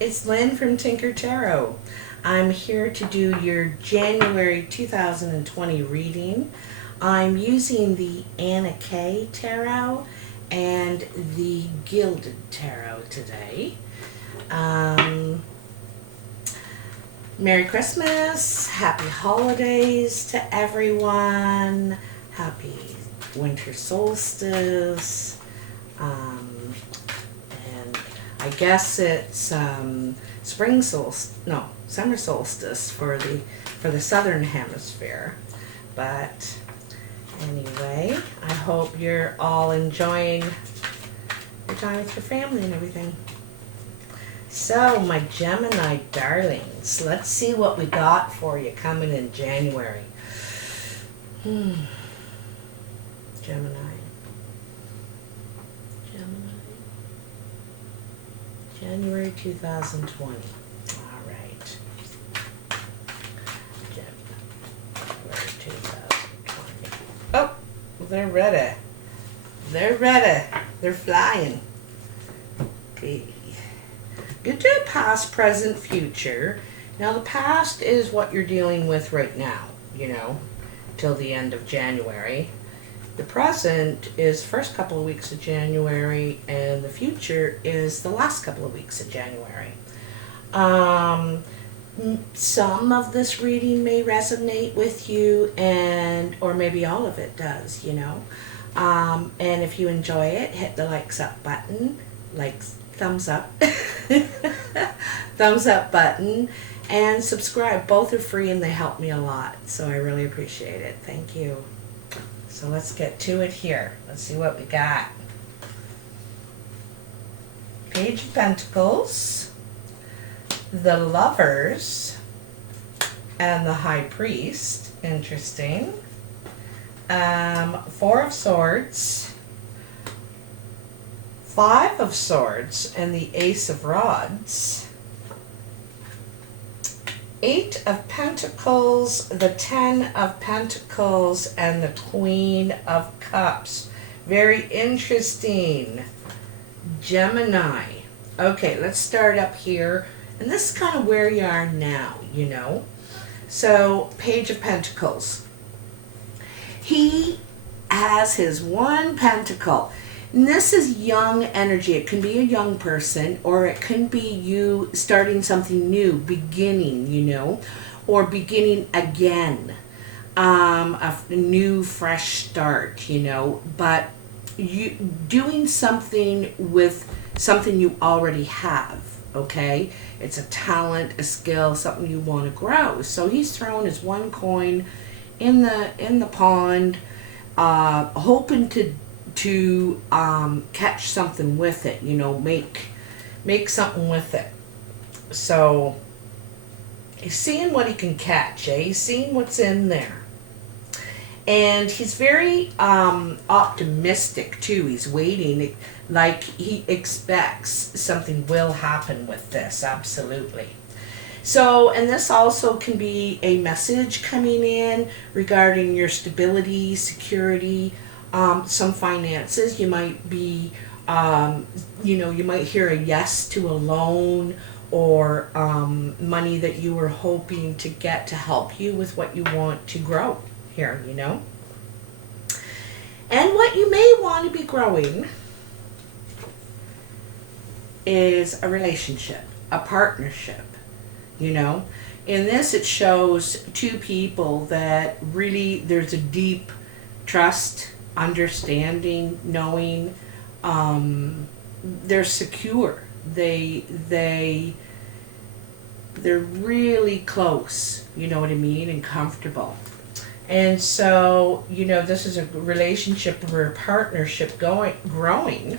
It's Lynn from Tinker Tarot. I'm here to do your January 2020 reading. I'm using the Anna K Tarot and the Gilded Tarot today. Merry Christmas, Happy Holidays to everyone, Happy Winter Solstice, and I guess it's summer solstice for the southern hemisphere. But anyway, I hope you're all enjoying your time with your family and everything. So, my Gemini darlings, let's see what we got for you coming in January. Gemini. January 2020. All right. January 2020. Oh, they're ready. They're ready. They're flying. Okay. You do past, present, future. Now, the past is what you're dealing with right now, till the end of January. The present is first couple of weeks of January, and the future is the last couple of weeks of January. Some of this reading may resonate with you, or maybe all of it does, And if you enjoy it, hit the likes up button, thumbs up, thumbs up button, and subscribe. Both are free and they help me a lot, so I really appreciate it. Thank you. So let's get to it here. Let's see what we got. Page of Pentacles, the Lovers, and the High Priest. Interesting. Four of Swords, Five of Swords, and the Ace of Rods. Eight of Pentacles, the Ten of Pentacles, and the Queen of Cups. Very interesting. Gemini. Okay, let's start up here. And this is kind of where you are now, So, Page of Pentacles. He has his one pentacle. And this is young energy. It can be a young person, or it can be you starting something new, beginning, or beginning again. A new, fresh start, But you doing something with something you already have, okay? It's a talent, a skill, something you want to grow. So he's throwing his one coin in the pond, hoping to catch something with it, make something with it. So he's seeing what he can catch, He's seeing what's in there. And he's very optimistic too. He's waiting, like he expects something will happen with this, absolutely. So, and this also can be a message coming in regarding your stability, security, some finances. You might be, you might hear a yes to a loan, or money that you were hoping to get to help you with what you want to grow here, And what you may want to be growing is a relationship, a partnership, In this, it shows two people that really there's a deep trust, understanding, knowing, they're secure. They're really close, you know what I mean, and comfortable. And so, this is a relationship or a partnership growing.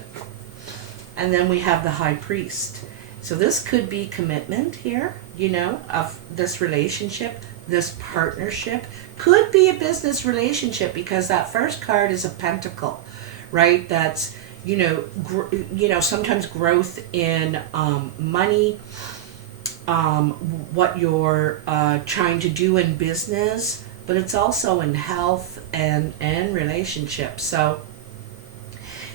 And then we have the High Priest. So this could be commitment here, of this relationship, this partnership. Could be a business relationship, because that first card is a pentacle, right? That's, sometimes growth in money, what you're trying to do in business, but it's also in health and relationships. So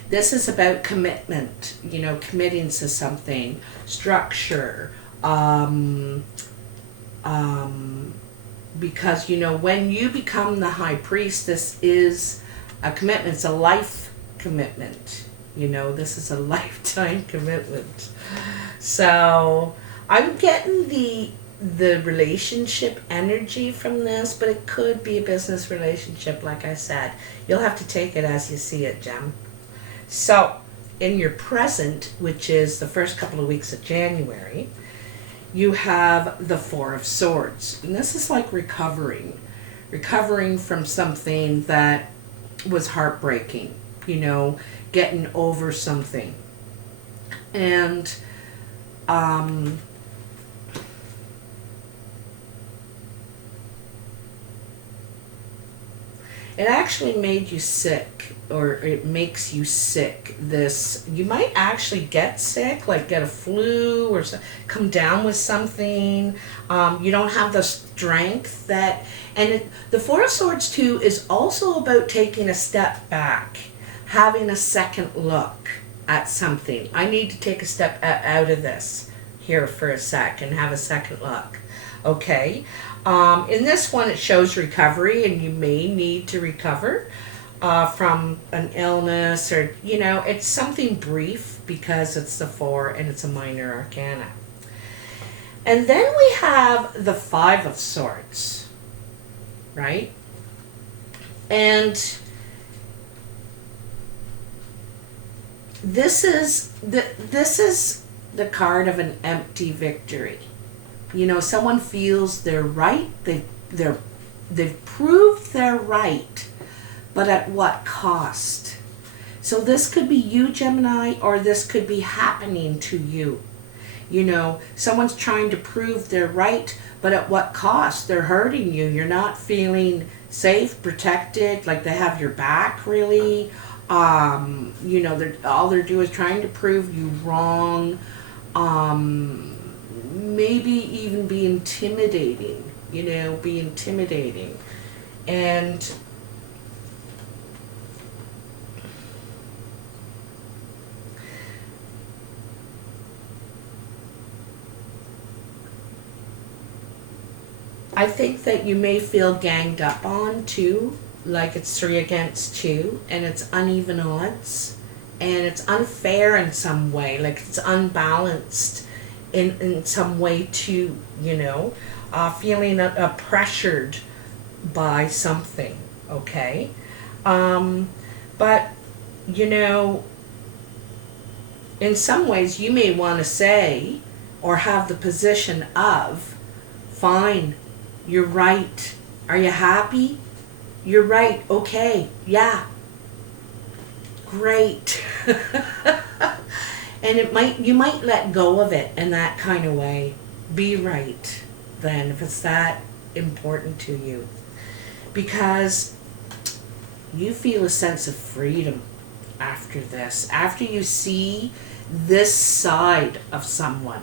This is about commitment, you know, committing to something, structure, because, you know, when you become the high priest, this is a commitment. It's a life commitment. You know, this is a lifetime commitment. So I'm getting the relationship energy from this, but it could be a business relationship, like I said. You'll have to take it as you see it, Gem. So in your present, which is the first couple of weeks of January, you have the Four of Swords. And this is like recovering from something that was heartbreaking, you know, getting over something. And it actually made you sick, or it makes you sick. This, you might actually get sick, like get a flu or come down with something. You don't have the strength that, and the Four of Swords too is also about taking a step back, having a second look at something. I need to take a step out of this here for a sec and have a second look. Okay. In this one, it shows recovery, and you may need to recover from an illness, or, you know, it's something brief because it's the Four and it's a minor arcana. And then we have the Five of Swords, right? And this is the card of an empty victory. You know, someone feels they're right, they've proved they're right, but at what cost? So this could be you, Gemini, or this could be happening to you. You know, someone's trying to prove they're right, but at what cost? They're hurting you. You're not feeling safe, protected, like they have your back, really. You know, all they're doing is trying to prove you wrong. Maybe even be intimidating, you know, be intimidating. And I think that you may feel ganged up on too, like it's 3 against 2, and it's uneven odds, and it's unfair in some way, like it's unbalanced in some way too, you know, feeling pressured by something, okay? But, you know, in some ways you may want to say, or have the position of, fine, you're right. Are you happy? You're right. Okay. Yeah. Great. And you might let go of it in that kind of way. Be right then, if it's that important to you. Because you feel a sense of freedom after this, after you see this side of someone.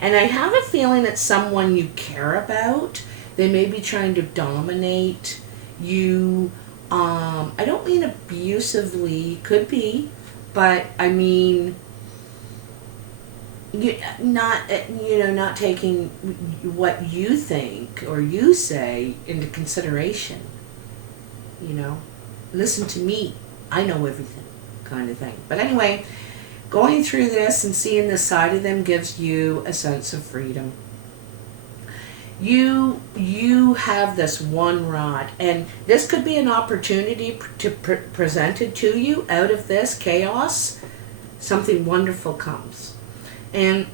And I have a feeling it's someone you care about. They may be trying to dominate you. I don't mean abusively, could be, but I mean, not taking what you think or you say into consideration. You know, listen to me, I know everything, kind of thing. But anyway, going through this and seeing this side of them gives you a sense of freedom. You have this one rod, and this could be an opportunity to presented to you out of this chaos. Something wonderful comes, and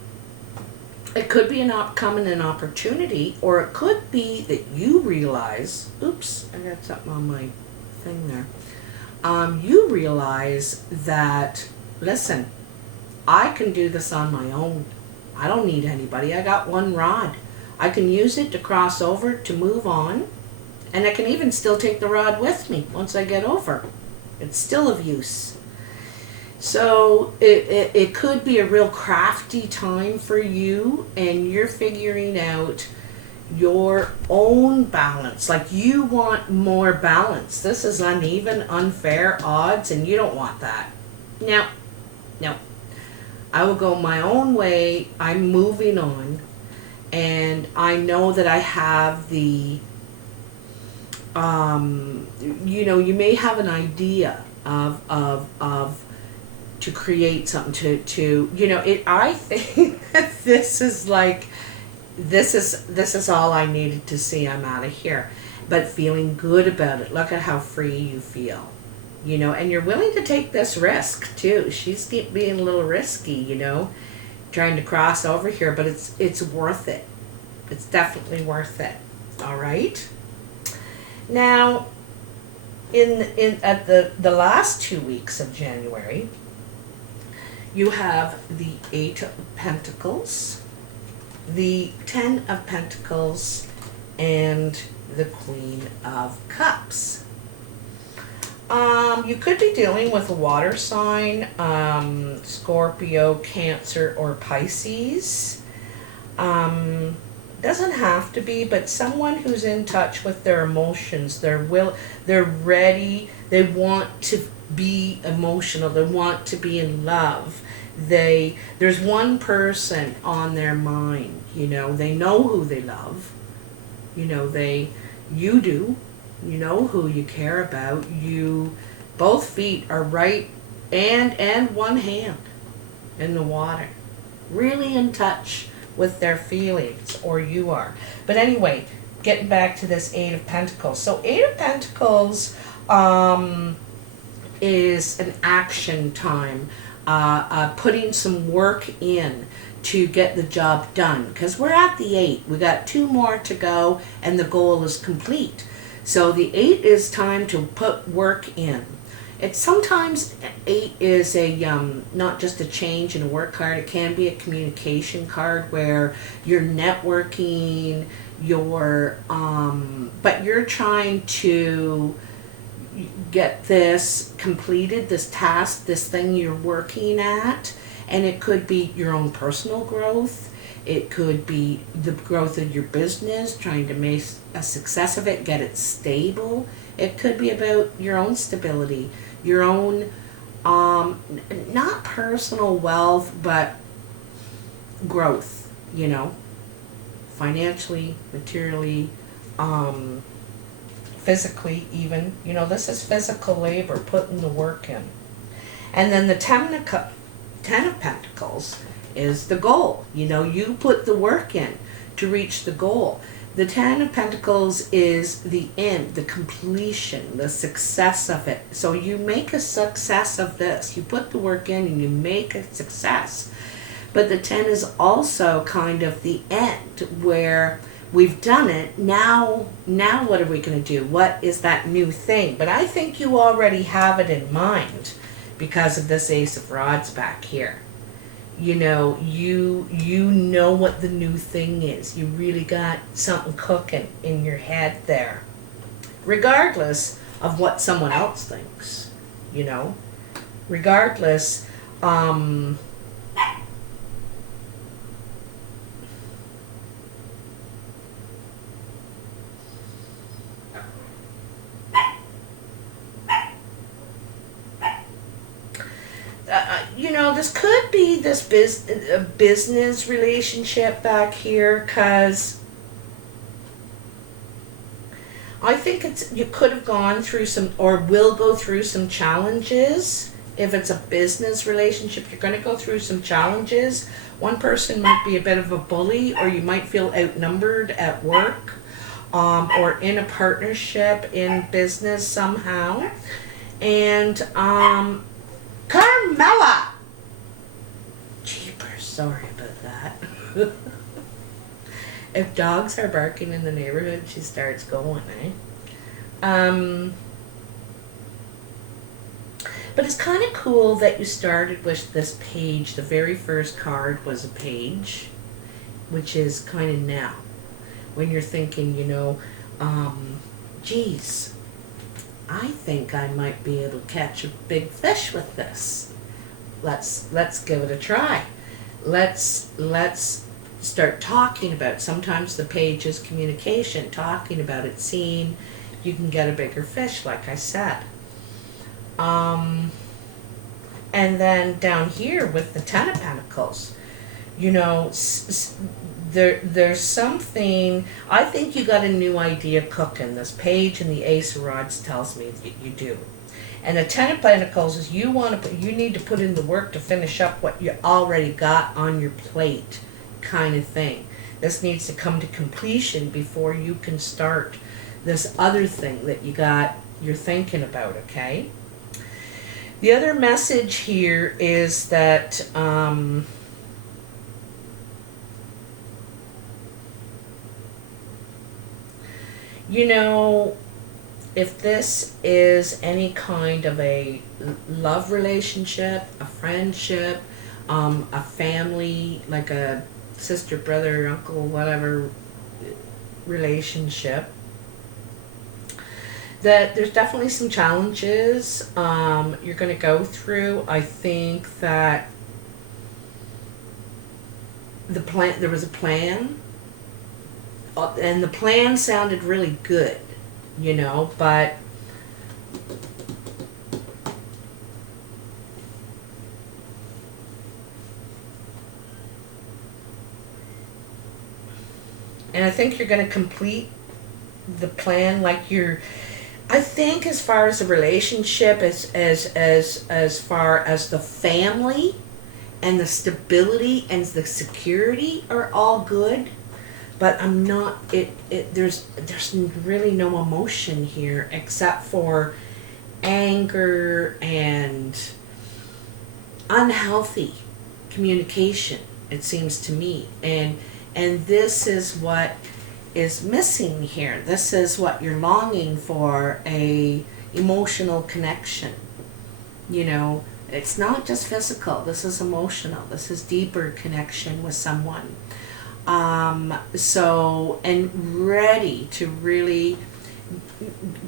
it could be an opportunity, or it could be that you realize, oops, I got something on my thing there. You realize that, listen, I can do this on my own. I don't need anybody. I got one rod. I can use it to cross over, to move on, and I can even still take the rod with me once I get over. It's still of use. So it could be a real crafty time for you, and you're figuring out, your own balance. Like you want more balance. This is uneven, unfair, odds, and you don't want that. No, no. I will go my own way. I'm moving on. And I know that I have the, you may have an idea of to create something I think that this is like, this is all I needed to see. I'm out of here. But feeling good about it. Look at how free you feel. And you're willing to take this risk too. She's being a little risky, trying to cross over here, but it's worth it. It's definitely worth it. All right. Now, at the last 2 weeks of January, you have the 8 of Pentacles, the 10 of Pentacles, and the Queen of Cups. You could be dealing with a water sign, Scorpio, Cancer, or Pisces. Doesn't have to be, but someone who's in touch with their emotions. They're ready. They want to be emotional. They want to be in love. There's one person on their mind. They know who they love. You do. You know who you care about. Both feet are right and one hand in the water. Really in touch with their feelings, or you are. But anyway, getting back to this 8 of Pentacles. So 8 of Pentacles is an action time, putting some work in to get the job done. Because we're at the 8. We got 2 more to go and the goal is complete. So the 8 is time to put work in. It's sometimes 8 is not just a change in a work card. It can be a communication card where you're networking, but you're trying to get this completed, this task, this thing you're working at, and it could be your own personal growth. It could be the growth of your business, trying to make a success of it, get it stable. It could be about your own stability, your own, not personal wealth, but growth, financially, materially, physically even. This is physical labor, putting the work in. And then the 10 of Pentacles is the goal. You put the work in to reach the goal. The 10 of Pentacles is the end, the completion, the success of it. So you make a success of this. You put the work in and you make a success. But the 10 is also kind of the end, where we've done it. Now what are we going to do? What is that new thing? But I think you already have it in mind because of this Ace of Rods back here. You know what the new thing is. You really got something cooking in your head there. Regardless of what someone else thinks, Regardless, this could be this business relationship back here, because I think you could have gone through some, or will go through some challenges. If it's a business relationship, you're going to go through some challenges. One person might be a bit of a bully, or you might feel outnumbered at work, or in a partnership in business somehow. And Carmela! Jeepers, sorry about that. If dogs are barking in the neighborhood, she starts going, But it's kind of cool that you started with this page. The very first card was a page, which is kind of now. When you're thinking, geez, I think I might be able to catch a big fish with this. Let's give it a try. Let's start talking about it. Sometimes the page is communication, talking about it, seeing you can get a bigger fish, like I said. And then down here with the Ten of Pentacles, you know, there's something, I think you got a new idea cooking. This page and the Ace of Rods tells me that you do. And the Ten of Pentacles is you need to put in the work to finish up what you already got on your plate, kind of thing. This needs to come to completion before you can start this other thing that you're thinking about, okay? The other message here is that you know, if this is any kind of a love relationship, a friendship, a family, like a sister, brother, uncle, whatever relationship, that there's definitely some challenges you're going to go through. I think that there was a plan, and the plan sounded really good, you know, but and I think you're going to complete the plan, like I think as far as the relationship, as far as the family and the stability and the security are all good, but I'm not, there's really no emotion here except for anger and unhealthy communication, it seems to me. And this is what is missing here. This is what you're longing for, a emotional connection. You know, it's not just physical. This is emotional. This is deeper connection with someone. So, and ready to really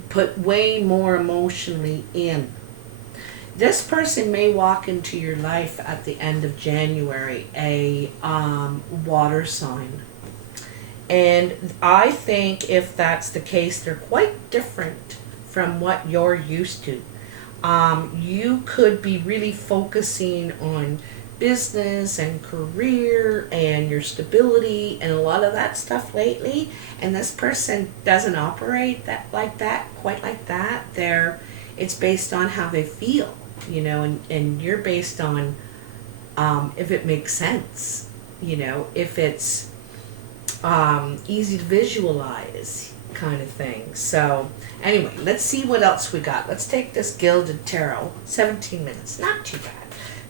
put way more emotionally in. This person may walk into your life at the end of January, a water sign. And I think if that's the case, they're quite different from what you're used to. You could be really focusing on business and career and your stability and a lot of that stuff lately, and this person doesn't operate quite like that. It's based on how they feel, you know, and you're based on if it makes sense, you know, if it's easy to visualize kind of thing. So anyway, let's see what else we got. Let's take this Gilded Tarot. 17 minutes, not too bad.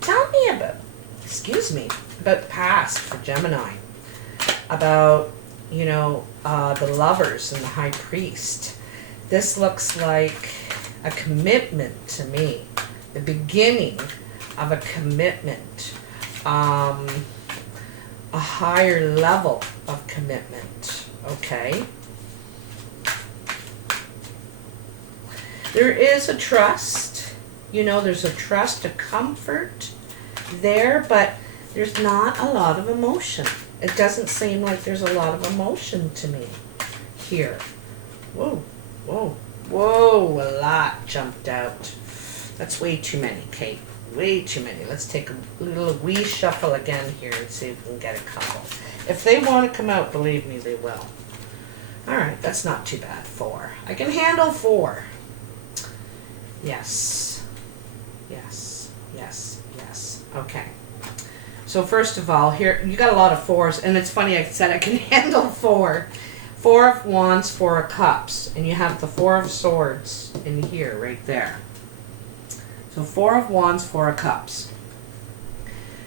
Tell me about the past for Gemini, about, you know, the lovers and the High Priest. This looks like a commitment to me, the beginning of a commitment, a higher level of commitment, okay? There is a trust, you know, there's a trust, a comfort there, but there's not a lot of emotion. It doesn't seem like there's a lot of emotion to me here. Whoa, whoa, whoa, a lot jumped out. That's way too many, Kate. Way too many. Let's take a little wee shuffle again here and see if we can get a couple. If they want to come out, believe me, they will. Alright, that's not too bad. 4. I can handle 4. Yes. Yes. Yes. Yes. Okay. So first of all, here, you got a lot of 4s, and it's funny I said I can handle 4. 4 of Wands, 4 of Cups, and you have the 4 of Swords in here, right there. So 4 of Wands, 4 of Cups.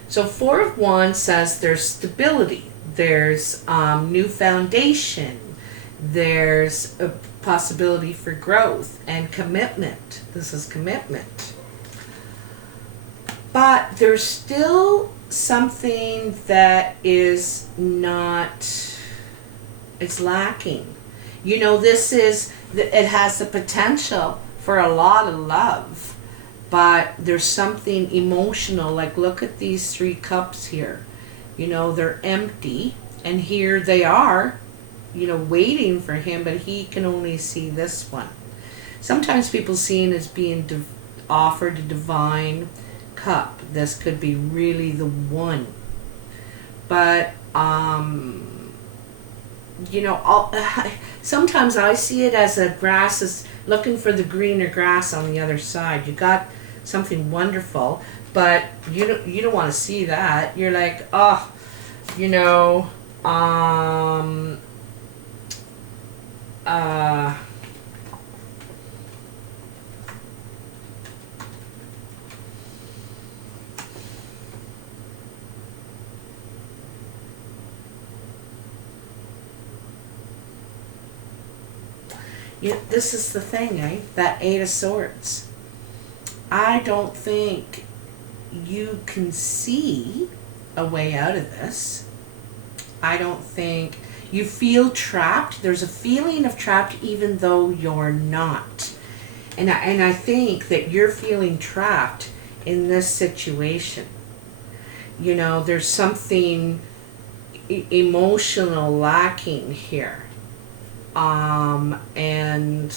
So 4 of Wands says there's stability, there's new foundation, there's a possibility for growth and commitment. This is commitment. But there's still something that is not, it's lacking. You know, it has the potential for a lot of love, but there's something emotional. Like, look at these 3 cups here. You know, they're empty, And here they are, waiting for him, but he can only see this one. Sometimes people seen as being offered a divine cup. This could be really the one. But, sometimes I see it as a grass is looking for the greener grass on the other side. You got something wonderful, but you don't want to see that. You're like, oh, this is the thing, eh? That Eight of Swords. I don't think you can see a way out of this. I don't think you feel trapped. There's a feeling of trapped even though you're not. And I think that you're feeling trapped in this situation. There's something emotional lacking here. And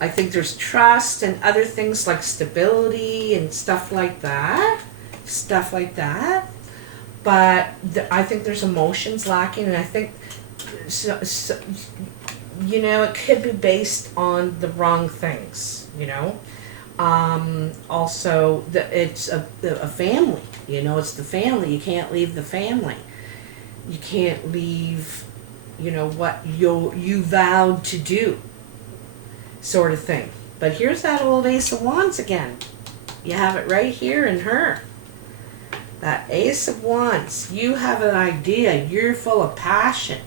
I think there's trust and other things like stability and stuff like that. But I think there's emotions lacking, and I think it could be based on the wrong things. Also, it's a family. It's the family. You can't leave the family. You can't leave. What you vowed to do, sort of thing. But here's that old Ace of Wands again. You have it right here in her. That Ace of Wands. You have an idea. You're full of passion.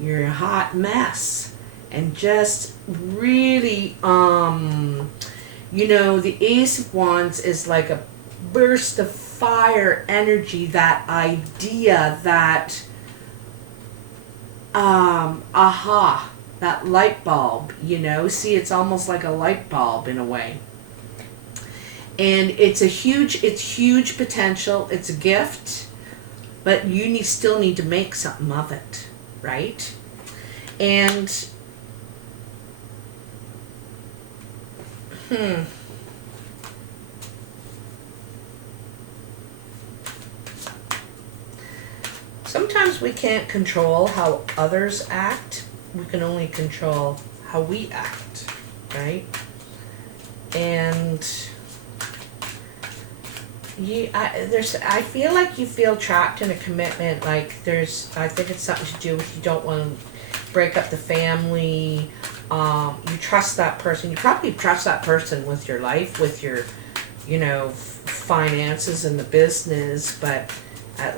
You're a hot mess. And just really, the Ace of Wands is like a burst of fire energy, that idea, that that light bulb, see, it's almost like a light bulb in a way. And it's huge potential. It's a gift, but you still need to make something of it, right? And sometimes we can't control how others act. We can only control how we act, right? And I feel like you feel trapped in a commitment. Like I think it's something to do with you don't want to break up the family. You trust that person. You probably trust that person with your life, with your, finances and the business, but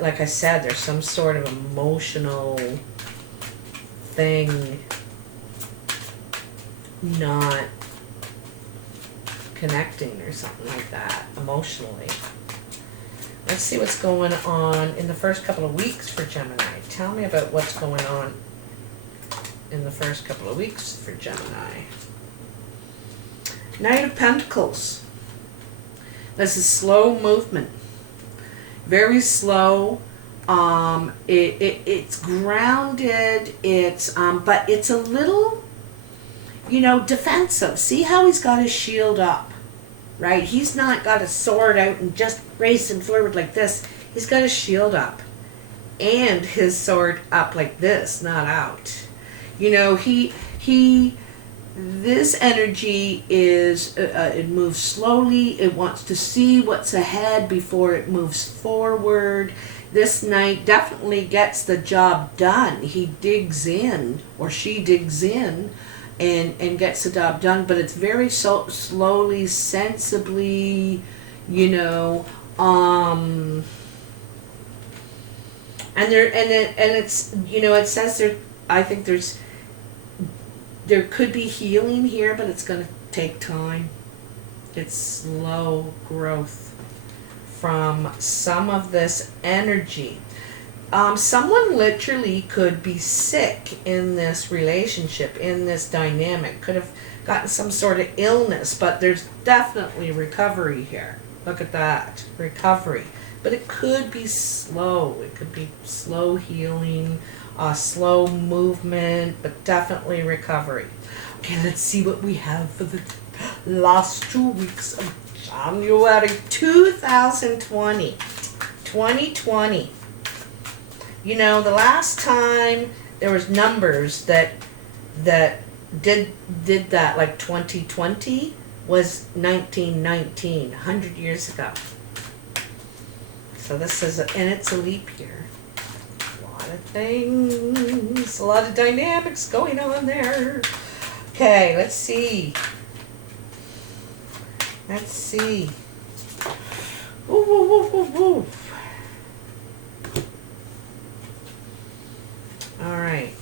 like I said, there's some sort of emotional thing not connecting or something like that emotionally. Let's see what's going on in the first couple of weeks for Gemini. Tell me about what's going on in the first couple of weeks for Gemini. Knight of Pentacles. This is slow movement. Very slow. It's grounded. It's but it's a little, defensive. See how he's got his shield up, right? He's not got a sword out and just racing forward like this. He's got his shield up, and his sword up like this, not out. This energy is, it moves slowly. It wants to see what's ahead before it moves forward. This knight definitely gets the job done. He digs in, or she digs in, and gets the job done, but it's very slowly, sensibly, and it's, it says there, I think there could be healing here, but it's going to take time. It's slow growth from some of this energy. Someone literally could be sick in this relationship, in this dynamic, could have gotten some sort of illness, but there's definitely recovery here. Look at that, recovery. but it could be slow. It could be slow healing, slow movement, but definitely recovery. Okay, let's see what we have for the last 2 weeks of January 2020. 2020. You know, the last time there was numbers that did that, like 2020, was 1919, 100 years ago. So this is, and it's a leap year. A lot of things, a lot of dynamics going on there. Okay, let's see. Let's see. Ooh, ooh, ooh, ooh, ooh. All right.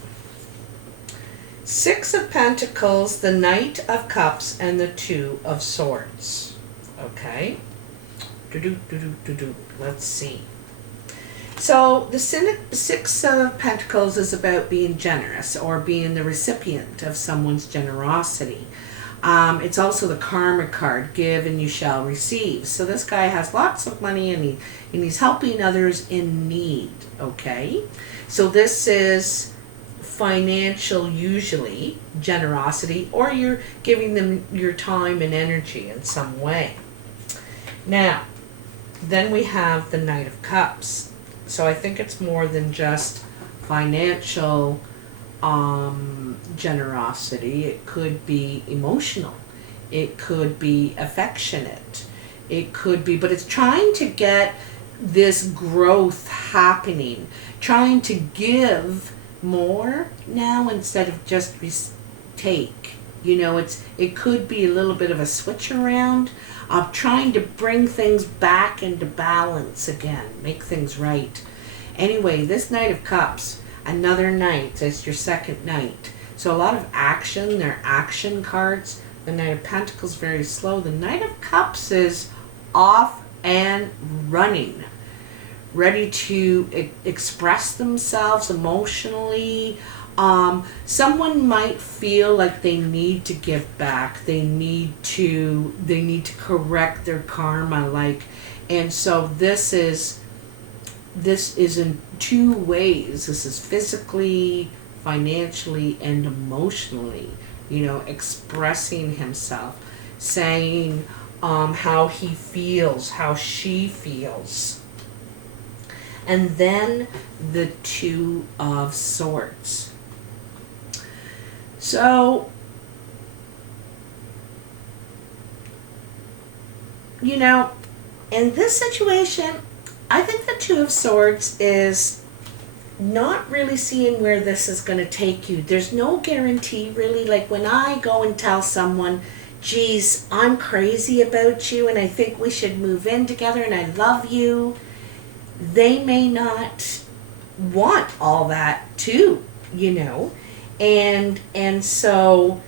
6 of Pentacles, the Knight of Cups, and the 2 of Swords. Okay. Let's see. So the 6 of Pentacles is about being generous or being the recipient of someone's generosity. It's also the Karma card, give and you shall receive. So this guy has lots of money and he's helping others in need, okay? So this is financial, usually, generosity, or you're giving them your time and energy in some way. Now, then we have the Knight of Cups. So I think it's more than just financial generosity. It could be emotional. It could be affectionate. It could be, but it's trying to get this growth happening, trying to give more now instead of just take. You know, it could be a little bit of a switch around of trying to bring things back into balance again, make things right. Anyway, this Knight of Cups, another knight, it's your second knight. So a lot of action, they're action cards. The Knight of Pentacles, very slow. The Knight of Cups is off and running, ready to express themselves emotionally. Someone might feel like they need to give back. They need to correct their karma, and so this is in 2 ways. This is physically, financially, and emotionally, you know, expressing himself, saying how he feels, how she feels. And then the 2 of Swords. So, you know, in this situation, I think the 2 of Swords is not really seeing where this is going to take you. There's no guarantee, really. Like when I go and tell someone, geez, I'm crazy about you and I think we should move in together and I love you, they may not want all that too, you know. And so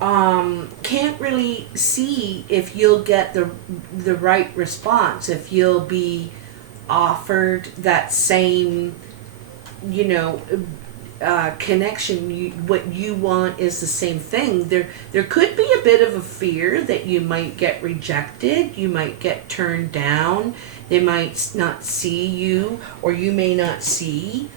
can't really see if you'll get the right response, if you'll be offered that same, you know, connection. What you want is the same thing. There could be a bit of a fear that you might get rejected, you might get turned down, they might not see you, or you may not see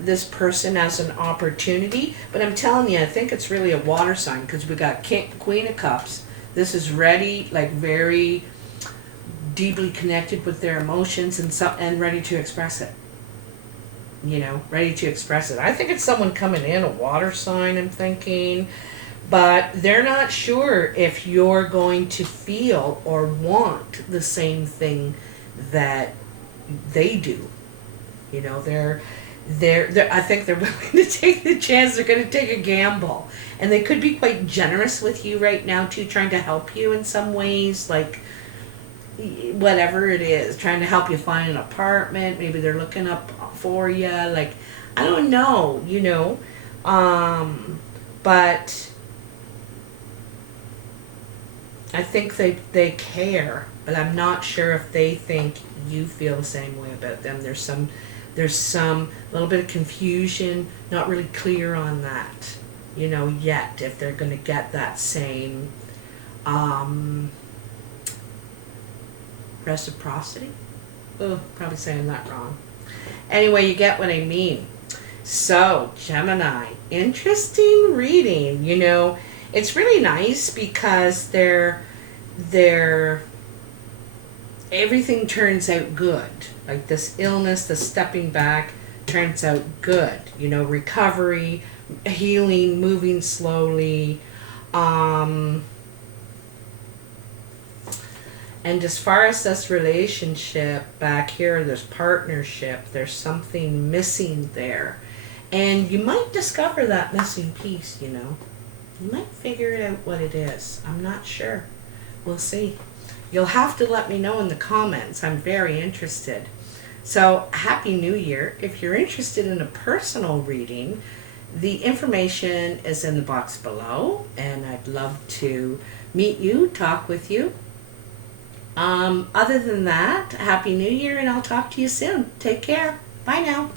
this person as an opportunity. But I'm telling you, I think it's really a water sign, because we got Queen of Cups. This is ready, like very deeply connected with their emotions and ready to express it. You know, ready to express it. I think it's someone coming in, a water sign, I'm thinking. But they're not sure if you're going to feel or want the same thing that they do. You know, they're I think they're willing to take the chance. They're going to take a gamble. And they could be quite generous with you right now, too, trying to help you in some ways, like whatever it is, trying to help you find an apartment. Maybe they're looking up for you. Like, I don't know, you know. But I think they care, but I'm not sure if they think you feel the same way about them. There's some little bit of confusion, not really clear on that, you know, yet, if they're going to get that same reciprocity. Oh, probably saying that wrong. Anyway, you get what I mean. So, Gemini, interesting reading. You know, it's really nice because they're everything turns out good. Like this illness, the stepping back turns out good. You know, recovery, healing, moving slowly. And as far as this relationship back here, this partnership, there's something missing there. And you might discover that missing piece, you know. You might figure out what it is. I'm not sure. We'll see. You'll have to let me know in the comments. I'm very interested. So, Happy New Year. If you're interested in a personal reading, the information is in the box below. And I'd love to meet you, talk with you. Other than that, Happy New Year, and I'll talk to you soon. Take care. Bye now.